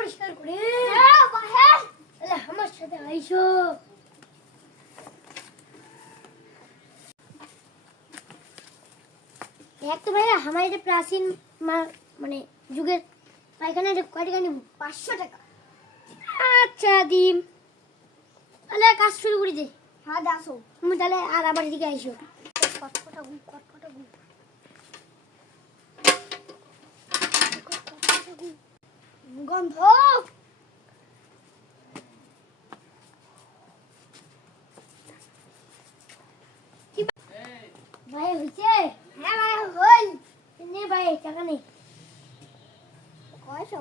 পরিষ্কার করে হ্যাঁ তাহলে আমার সাথে আইসো। এক তো ভাইয়া আমার এটা প্রাচীন মানে যুগের পায়খানা, এটা কয় টাকা নিব? 500 টাকা। আচ্ছা দিম, তাহলে কাজ শুরু করি যে। হ্যাঁ দাসো তুমি তাহলে আর আমার দিকে আইসো। কটকটা গু কটকটা গু গন্ধ ভাই হইছে? হ্যাঁ ভাই হল নে ভাই টাকা নেই। কয়শো